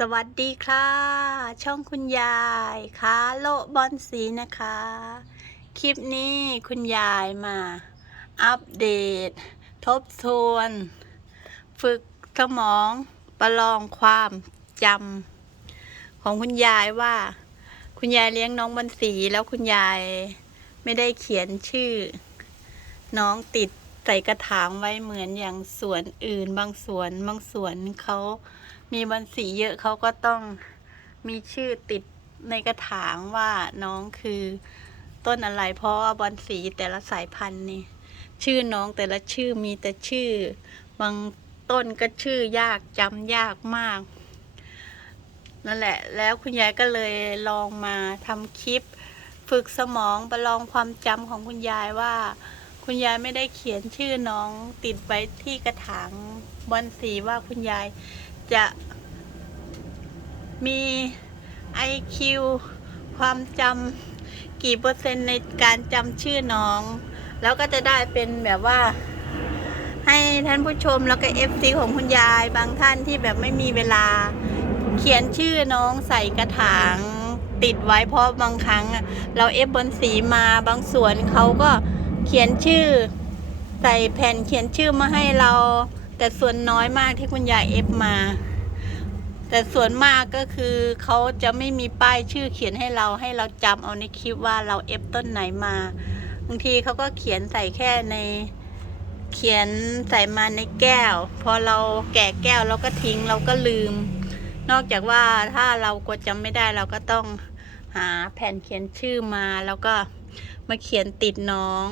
สวัสดีค่ะ ช่องคุณยายคะโลบอนสีนะคะ คลิปนี้คุณยายมาอัปเดต ทบทวน ฝึกสมองประลองความจำของคุณยายว่า คุณยายเลี้ยงน้องบอนสีแล้วคุณยายไม่ได้เขียนชื่อ น้องติดใส่กระถางไว้เหมือนอย่างสวนอื่น บางสวนบางสวนเขา มีบอนสีเยอะเขาก็ต้องมีชื่อติดในกระถางว่าน้องคือต้นอะไร เพราะว่าบอนสีแต่ละสายพันธุ์นี่ชื่อน้องแต่ละชื่อมีแต่ชื่อ บางต้นก็ชื่อยากจำยากมาก นั่นแหละ แล้วคุณยายก็เลยลองมาทำคลิป ฝึกสมองประลองความจำของคุณยายว่า คุณยายไม่ได้เขียนชื่อน้องติดไว้ที่กระถางบอนสีว่าคุณยาย จะมี IQ ความจำกี่เปอร์เซ็นต์ในการจำชื่อน้อง แล้วก็จะได้เป็นแบบว่า ให้ท่านผู้ชมแล้วก็ FC ของคุณยายบางท่านที่แบบไม่มีเวลา เขียนชื่อน้องใส่กระถางติดไว้เพราะบางครั้ง เราเอฟบนสีมาบางส่วนเขาก็เขียนชื่อ ใส่แผ่นเขียนชื่อมาให้เรา แต่ส่วนน้อยมากที่คุณยายเอฟมา แต่ส่วนมากก็คือเขาจะไม่มีป้ายชื่อเขียนให้เราให้เราจำเอาในคลิปว่าเราเอฟต้นไหนมาบางทีเขาก็เขียนใส่แค่ในเขียนใส่มาในแก้ว พอเราแกะแก้วเราก็ทิ้งเราก็ลืม นอกจากว่าถ้าเรากดจำไม่ได้เราก็ต้องหาแผ่นเขียนชื่อมาแล้วก็มาเขียนติดน้อง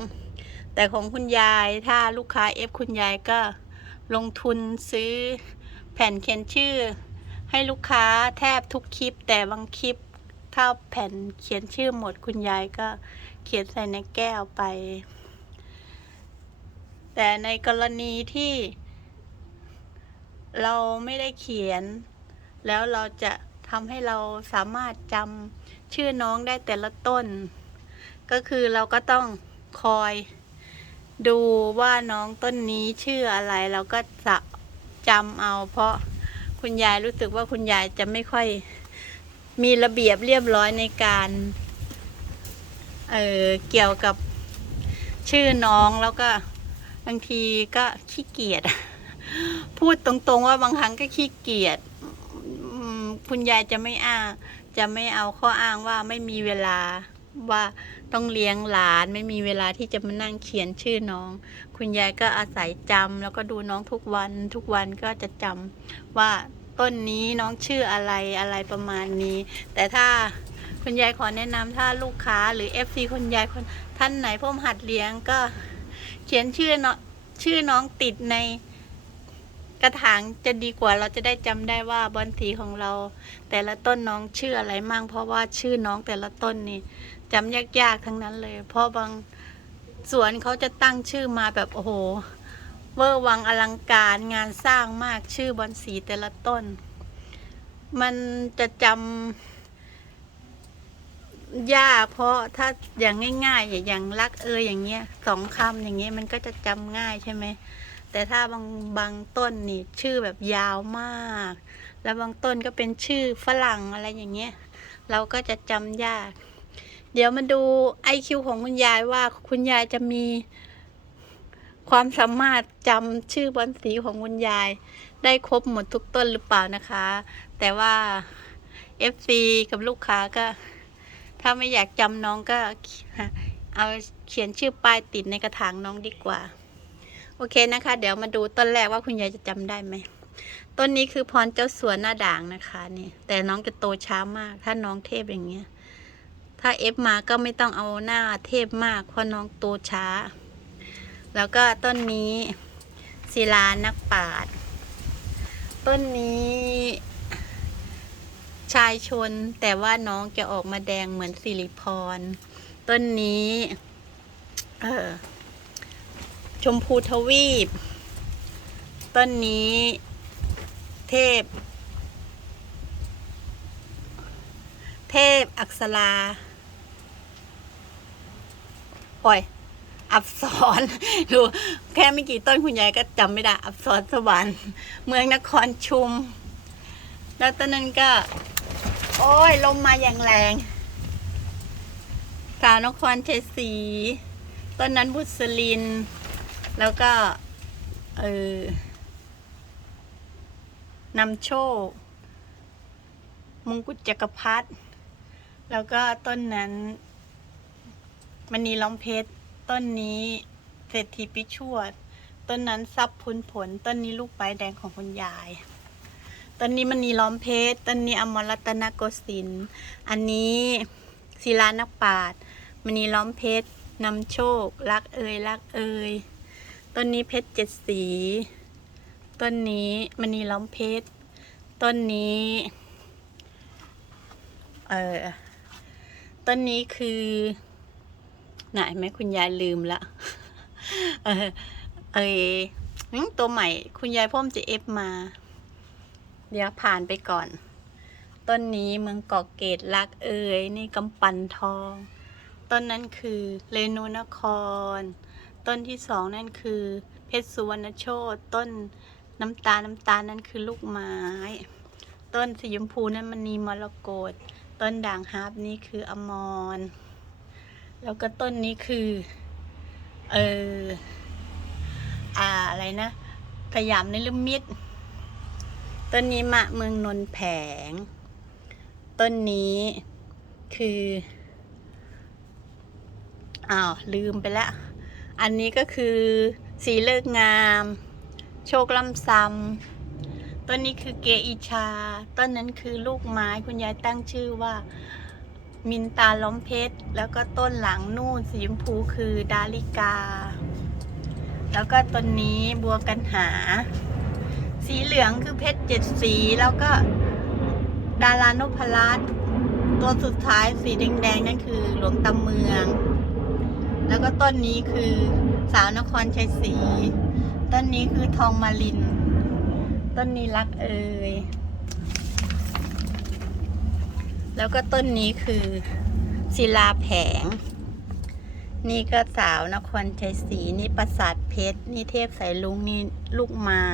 แต่ของคุณยายถ้าลูกค้าเอฟคุณยายก็ ลงทุนซื้อแผ่นเขียนชื่อ ให้ลูกค้าแทบทุกคลิป แต่บางคลิปถ้าแผ่นเขียนชื่อหมดคุณยายก็เขียนใส่ในแก้วไป แต่ในกรณีที่ เราไม่ได้เขียน แล้วเราจะทำให้เราสามารถจำชื่อน้องได้แต่ละต้น ก็คือเราก็ต้องคอย ดูว่าน้องต้นนี้ชื่ออะไรเราก็จะจำเอา เพราะคุณยายรู้สึกว่าคุณยายจะไม่ค่อยมีระเบียบเรียบร้อยในการเออเกี่ยวกับชื่อน้องแล้วก็บางทีก็ขี้เกียจพูดตรงๆว่าบางครั้งก็ขี้เกียจคุณยายจะไม่อ้าง จะไม่เอาข้ออ้างว่าไม่มีเวลา ว่าต้องเลี้ยงหลานไม่มีเวลาที่จะมานั่งเขียนชื่อน้อง คุณยายก็อาศัยจำแล้วก็ดูน้องทุกวันทุกวันก็จะจำว่าต้นนี้น้องชื่ออะไรอะไรประมาณนี้ แต่ถ้าคุณยายขอแนะนำถ้าลูกค้าหรือ FC คุณยายคนท่านไหนพ่อมหัดเลี้ยงก็เขียนชื่อเนาะชื่อน้องติดใน กระถางจะดีกว่าเราจะได้จำได้ว่าบอนสีของเรา แต่ละต้นน้องชื่ออะไรมั่งเพราะว่าชื่อน้องแต่ละต้นนี่จำยากๆทั้งนั้นเลย เพราะบางสวนเขาจะตั้งชื่อมาแบบโอ้โห เวอร์วังอลังการงานสร้างมากชื่อบอนสีแต่ละต้น มันจะจำยากเพราะถ้าอย่างง่าย ๆ อย่างรักเอยอย่างเงี้ยสองคำอย่างเงี้ยมันก็จะจำง่ายใช่ไหม แต่ถ้าบางบางต้นนี่ชื่อแบบยาวมาก แล้วบางต้นก็เป็นชื่อฝรั่งอะไรอย่างเงี้ย เราก็จะจำยาก เดี๋ยวมาดู IQ ของคุณยายว่าคุณยายจะมีความสามารถจำชื่อบอนสีของคุณยาย ได้ครบหมดทุกต้นหรือเปล่านะคะ แต่ว่า FC กับลูกค้าก็ ถ้าไม่อยากจำน้องก็เอาเขียนชื่อป้ายติดในกระถางน้องดีกว่า อเคนะคะ เดี๋ยวมาดูต้นแรกว่าคุณยายจะจำได้ไหมต้นนี้คือพรเจ้าสวนหน้าด่างนะคะนี่แต่น้องจะโตช้ามาก ถ้าน้องเทพอย่างเงี้ย ถ้าเอฟมาก็ไม่ต้องเอาหน้าเทพมาก เพราะน้องโตช้า แล้วก็ต้นนี้ศิลานักปราดต้นนี้ ชายชนแต่ว่าน้องจะออกมาแดงเหมือนสิริพร ต้นนี้ เออ ชมพูทวีป ต้นนี้เทพ เทพอักษราปล่อยอับสรดูแค่ไม่กี่ต้นคุณยายก็จำไม่ได้ อับสรสวรรค์เมืองนครชุม แล้วตอนนั้นก็ โอ้ย ลมมาอย่างแรง สาวนครเชัยศรีต้นนั้นบุษลิน แล้วก็ เออนำโชค มงกุฎจักรพรรดิแล้วก็ต้นนั้นมณีล้อมเพชร ต้นนี้เศรษฐีปิชวด ต้นนั้นทรัพย์พุนผล ต้นนี้ลูกไม้แดงของคุณยาย ต้นนี้มณีล้อมเพชร ต้นนี้อมรรัตนโกสินทร์อันนี้ศิลานักปราชญ์มณีล้อมเพชรนำโชค รักเอ่ยรักเอ่ย ต้นนี้เพชรเจ็ดสี ต้นนี้มณีล้อมเพชร ต้นนี้ เออต้นนี้คือไหนไหมคุณยายลืมละ เออเออตัวใหม่ คุณยายพ่อมจะเอฟมา เดี๋ยวผ่านไปก่อน ต้นนี้เมืองเกาะเกตรักเอ่ยนี่กำปั่นทอง ต้นนั้นคือเรนูนคร ต้นที่สองนั่นคือเพชรสุวรรณโชตต้นน้ำตาลน้ำตาลนั่นคือลูกไม้ ต้นสีชมพูนั่นมันนีมรกตต้นด่างฮาร์ปนี่คืออมร แล้วก็ต้นนี้คือเอออ่าอะไรนะสยามนิลมิตต้นนี้มะเมืองนนแผง ต้นนี้คืออ้าวลืมไปแล้ว อันนี้ก็คือสีเลิกงาม โชคลำซำต้นนี้คือเกอิชา ต้นนั้นคือลูกไม้คุณยายตั้งชื่อว่ามินตาล้อมเพชร แล้วก็ต้นหลังนู่นสีชมพูคือดาลิกา แล้วก็ต้นนี้บัวกันหา สีเหลืองคือเพชรเจ็ดสี แล้วก็ดารานพรัตตัวสุดท้ายสีแดงๆนั่นคือหลวงตาเมือง แล้วก็ต้นนี้คือสาวนครชัยศรี ต้นนี้คือทองมาลิน ต้นนี้รักเอ่ย แล้วก็ต้นนี้คือศิลาแผง นี่ก็สาวนครชัยศรี นี่ปราสาทเพชร นี่เทพสายลุง นี่ลูกไม้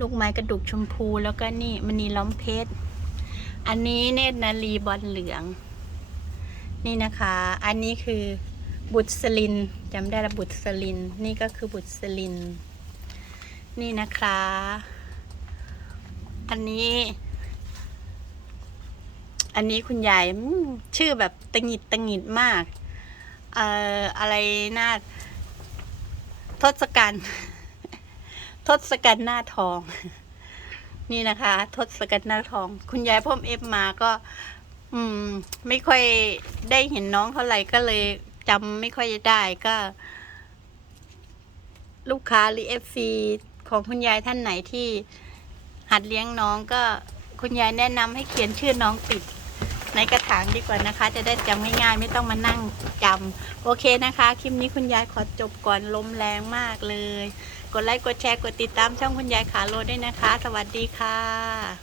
ลูกไม้กระดูกชมพู แล้วก็นี่มณีล้อมเพชร อันนี้เนตรนารีบอลเหลือง นี่นะคะ อันนี้คือ บุตรสลินจำได้ละบุตรสลิน นี่ก็คือบุตรสลิน นี่นะคะ อันนี้ อันนี้คุณยายชื่อแบบตังหิดตังหิดมาก เอ่ออะไรน่าทศกัณฐ์ทศกัณฐ์หน้าทอง นี่นะคะ ทศกัณฐ์หน้าทอง คุณยายพ่อมเอฟมาก็ อืม ไม่ค่อยได้เห็นน้องเท่าไหร่ก็เลย จำไม่ค่อยได้ก็ ลูกค้าหรือเอฟซีของคุณยายท่านไหนที่หัดเลี้ยงน้องก็คุณยายแนะนำให้เขียนชื่อน้องติดในกระถางดีกว่านะคะ จะได้จำง่ายๆไม่ต้องมานั่งจำโอเคนะคะ คลิปนี้คุณยายขอจบก่อนลมแรงมากเลย กดไลค์กดแชร์กดติดตามช่องคุณยายขาโลด้วยนะคะ สวัสดีค่ะ